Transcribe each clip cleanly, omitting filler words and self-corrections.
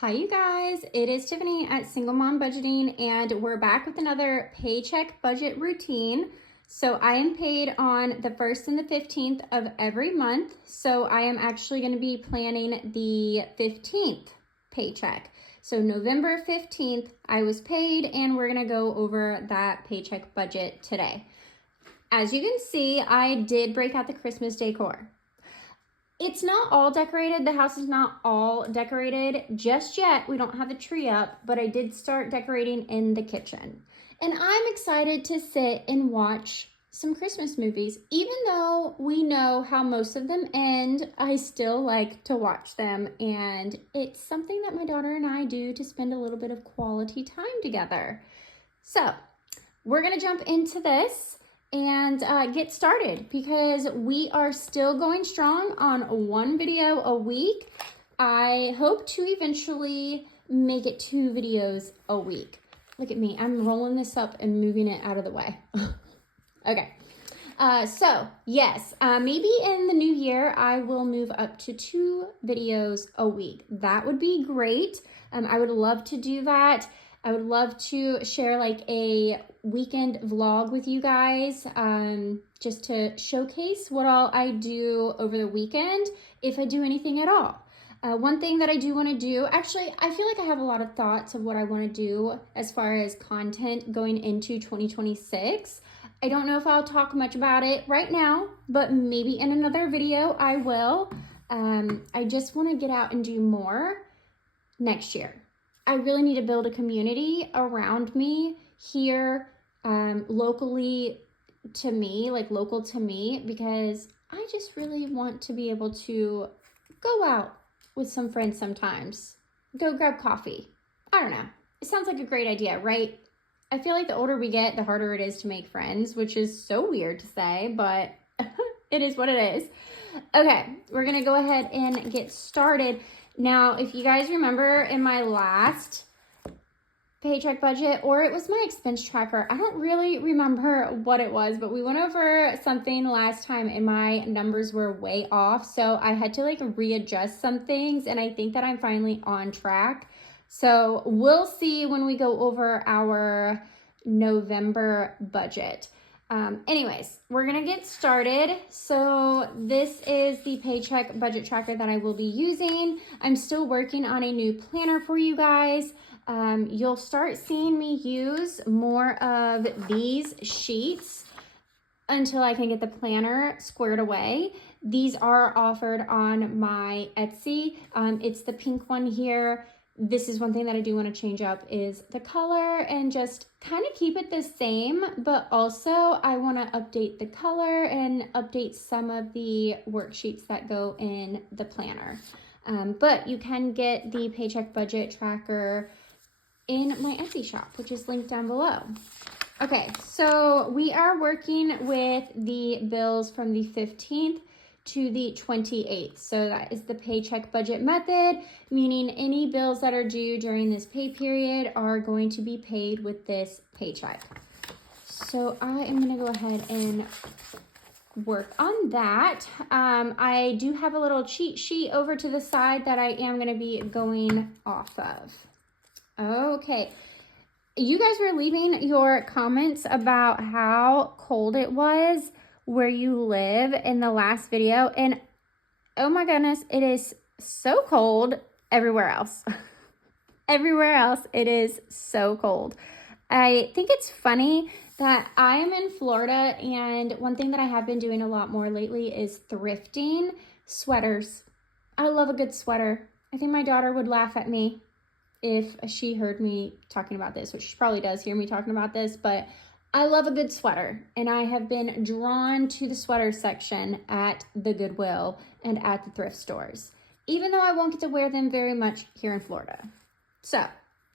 Hi you guys, it is Tiffany at Single Mom Budgeting and we're back with another paycheck budget routine. So I am paid on the 1st and the 15th of every month. So I am actually going to be planning the 15th paycheck. So November 15th, I was paid and we're going to go over that paycheck budget today. As you can see, I did break out the Christmas decor. It's not all decorated. The house is not all decorated just yet. We don't have the tree up, but I did start decorating in the kitchen. And I'm excited to sit and watch some Christmas movies. Even though we know how most of them end, I still like to watch them. And it's something that my daughter and I do to spend a little bit of quality time together. So we're gonna jump into this and get started because we are still going strong on one video a week. I hope to eventually make it 2 videos a week. Look at me, I'm rolling this up and moving it out of the way. Okay, so yes, maybe in the new year, I will move up to 2 videos a week. That would be great. I would love to do that. I would love to share like a weekend vlog with you guys, just to showcase what all I do over the weekend, if I do anything at all. One thing that I do want to do, actually, I feel like I have a lot of thoughts of what I want to do as far as content going into 2026. I don't know if I'll talk much about it right now, but maybe in another video I will. I just want to get out and do more next year. I really need to build a community around me here, locally to me, like local to me, because I just really want to be able to go out with some friends sometimes, go grab coffee. I don't know. It sounds like a great idea, right? I feel like the older we get, the harder it is to make friends, which is so weird to say, but it is what it is. Okay, we're gonna go ahead and get started. Now, if you guys remember in my last paycheck budget, or it was my expense tracker, I don't really remember what it was, but we went over something last time and my numbers were way off. So I had to like readjust some things and I think that I'm finally on track. So we'll see when we go over our November budget. Anyways, we're gonna get started. So this is the paycheck budget tracker that I will be using. I'm still working on a new planner for you guys. You'll start seeing me use more of these sheets until I can get the planner squared away. These are offered on my Etsy. It's the pink one here. This is one thing that I do want to change up is the color and just kind of keep it the same, but also I want to update the color and update some of the worksheets that go in the planner. But you can get the paycheck budget tracker in my Etsy shop, which is linked down below. Okay, so we are working with the bills from the 15th to the 28th. So that is the paycheck budget method, meaning any bills that are due during this pay period are going to be paid with this paycheck. So I am going to go ahead and work on that. I do have a little cheat sheet over to the side that I am going to be going off of. Okay. You guys were leaving your comments about how cold it was where you live in the last video, and oh my goodness, it is so cold everywhere else. Everywhere else it is so cold. I think it's funny that I'm in Florida, and one thing that I have been doing a lot more lately is thrifting sweaters. I love a good sweater. I think my daughter would laugh at me if she heard me talking about this, which she probably does hear me talking about this, but I love a good sweater, and I have been drawn to the sweater section at the Goodwill and at the thrift stores, even though I won't get to wear them very much here in Florida. So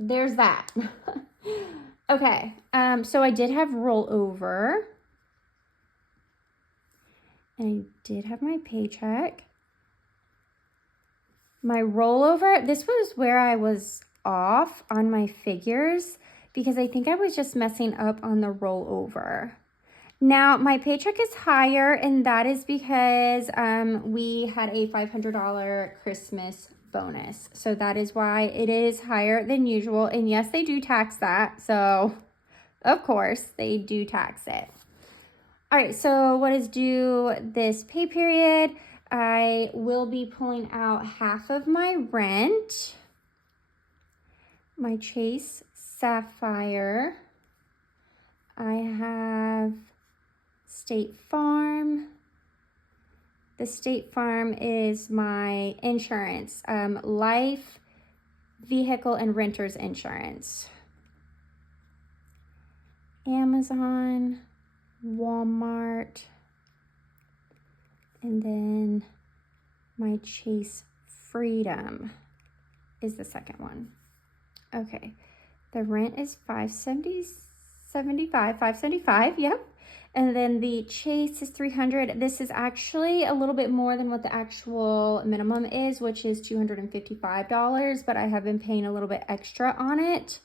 there's that. Okay, so I did have rollover, and I did have my paycheck. My rollover, this was where I was off on my figures because I think I was just messing up on the rollover. Now, my paycheck is higher, and that is because we had a $500 Christmas bonus. So that is why it is higher than usual. And yes, they do tax that. So of course they do tax it. All right, so what is due this pay period? I will be pulling out half of my rent, my Chase Sapphire. I have State Farm. The State Farm is my insurance, life, vehicle, and renter's insurance. Amazon, Walmart, and then my Chase Freedom is the second one. Okay, the rent is $575, yep. And then the Chase is $300. This is actually a little bit more than what the actual minimum is, which is $255, but I have been paying a little bit extra on it.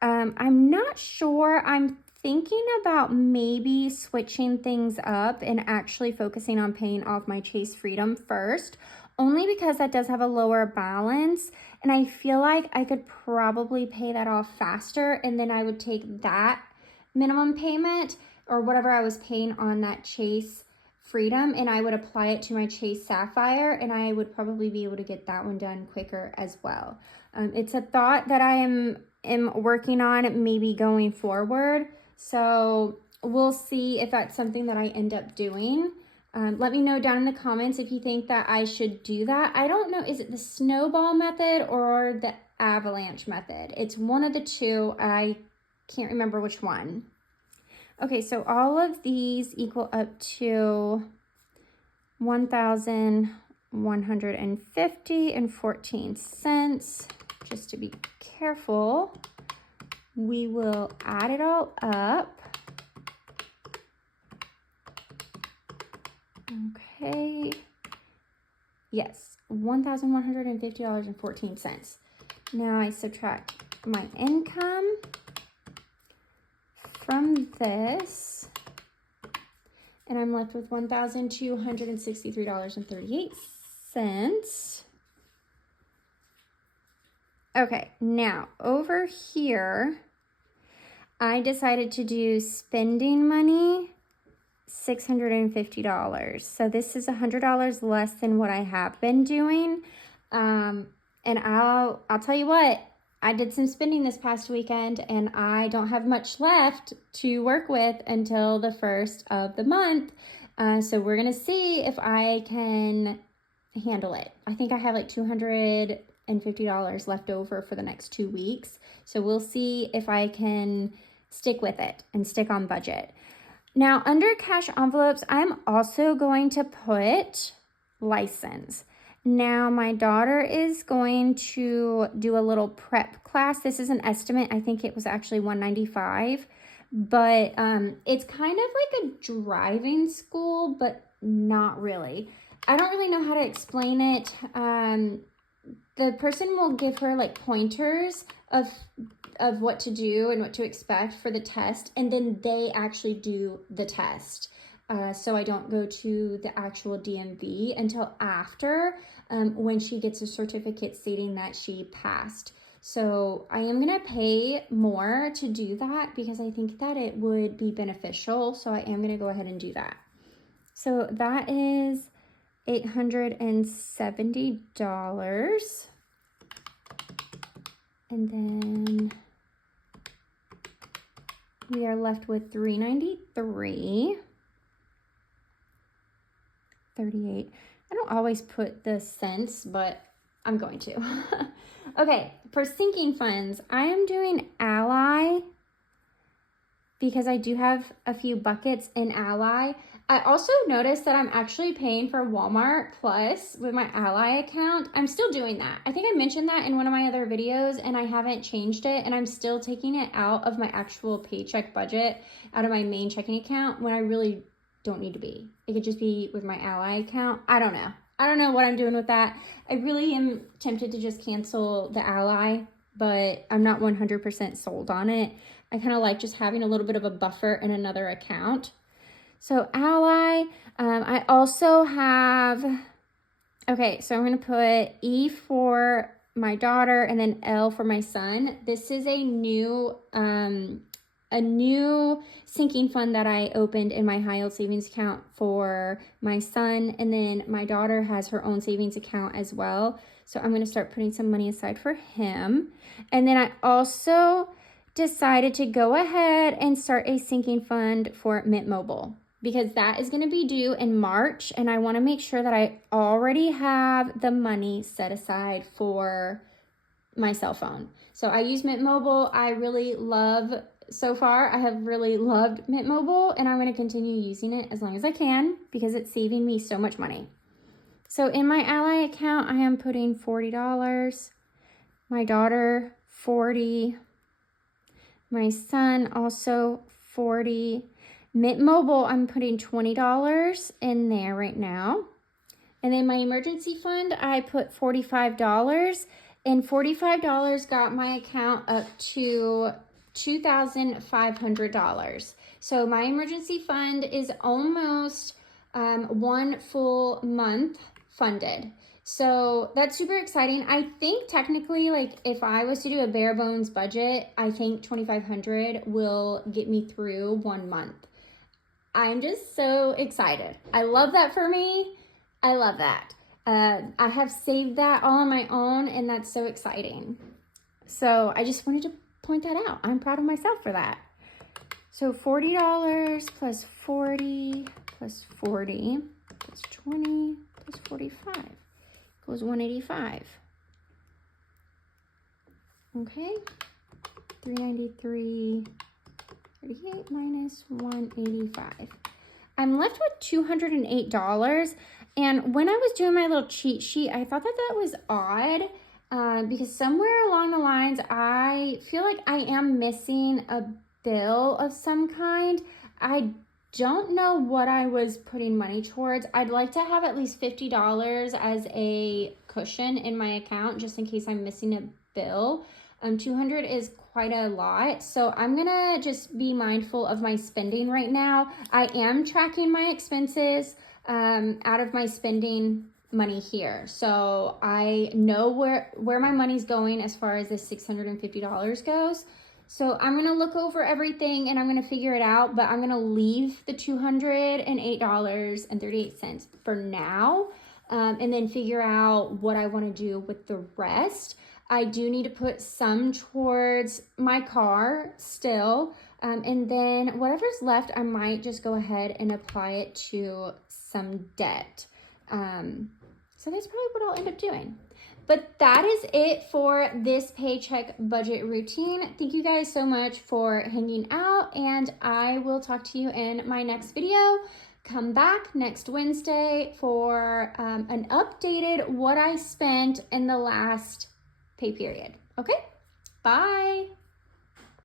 I'm not sure. I'm thinking about maybe switching things up and actually focusing on paying off my Chase Freedom first, only because that does have a lower balance. And I feel like I could probably pay that off faster, and then I would take that minimum payment or whatever I was paying on that Chase Freedom, and I would apply it to my Chase Sapphire, and I would probably be able to get that one done quicker as well. It's a thought that I am working on maybe going forward. So we'll see if that's something that I end up doing. Let me know down in the comments if you think that I should do that. I don't know, is it the snowball method or the avalanche method? It's one of the two. I can't remember which one. Okay, so all of these equal up to $1,150.14. Just to be careful, we will add it all up. Okay. Yes, $1,150.14. Now I subtract my income from this, and I'm left with $1,263.38. Okay, now over here, I decided to do spending money, $650. So this is $100 less than what I have been doing. And I'll tell you what, I did some spending this past weekend, and I don't have much left to work with until the first of the month. So we're going to see if I can handle it. I think I have like $250 left over for the next 2 weeks. So we'll see if I can stick with it and stick on budget. Now, under cash envelopes, I'm also going to put license. Now, my daughter is going to do a little prep class. This is an estimate. I think it was actually $195, but it's kind of like a driving school, but not really. I don't really know how to explain it. The person will give her like pointers of what to do and what to expect for the test, and then they actually do the test. So I don't go to the actual DMV until after when she gets a certificate stating that she passed. So I am going to pay more to do that because I think that it would be beneficial. So I am going to go ahead and do that. So that is $870. And then we are left with $393.38. I don't always put the cents, but I'm going to. Okay, for sinking funds, I am doing Ally because I do have a few buckets in Ally. I also noticed that I'm actually paying for Walmart Plus with my Ally account. I'm still doing that. I think I mentioned that in one of my other videos, and I haven't changed it, and I'm still taking it out of my actual paycheck budget, out of my main checking account, when I really don't need to be. It could just be with my Ally account. I don't know. I don't know what I'm doing with that. I really am tempted to just cancel the Ally, but I'm not 100% sold on it. I kind of like just having a little bit of a buffer in another account. So Ally, I also have Okay, so I'm going to put E for my daughter and then L for my son. This is a new sinking fund that I opened in my high yield savings account for my son, and then my daughter has her own savings account as well. So I'm going to start putting some money aside for him. And then I also decided to go ahead and start a sinking fund for Mint Mobile, because that is going to be due in March, and I want to make sure that I already have the money set aside for my cell phone. So I use Mint Mobile. I really love, so far, I have really loved Mint Mobile, and I'm going to continue using it as long as I can because it's saving me so much money. So in my Ally account, I am putting $40, my daughter $40, my son also $40. Mint Mobile, I'm putting $20 in there right now. And then my emergency fund, I put $45, and $45 got my account up to $2,500. So my emergency fund is almost 1 full month funded. So that's super exciting. I think technically, like, if I was to do a bare bones budget, I think $2,500 will get me through 1 month. I'm just so excited. I love that for me. I love that. I have saved that all on my own, and that's so exciting. So I just wanted to point that out. I'm proud of myself for that. So $40 plus 40 plus 40 plus 20 plus 45 equals 185. Okay, 393. 38 minus 185. I'm left with $208. And when I was doing my little cheat sheet, I thought that that was odd because somewhere along the lines, I feel like I am missing a bill of some kind. I don't know what I was putting money towards. I'd like to have at least $50 as a cushion in my account just in case I'm missing a bill. 200 is quite a lot, so I'm gonna just be mindful of my spending right now. I am tracking my expenses out of my spending money here, so I know where my money's going as far as this $650 goes. So I'm gonna look over everything and I'm gonna figure it out, but I'm gonna leave the $208.38 for now, and then figure out what I want to do with the rest. I do need to put some towards my car still. And then whatever's left, I might just go ahead and apply it to some debt. So that's probably what I'll end up doing. But that is it for this paycheck budget routine. Thank you guys so much for hanging out, and I will talk to you in my next video. Come back next Wednesday for an updated what I spent in the last pay period. Okay, bye.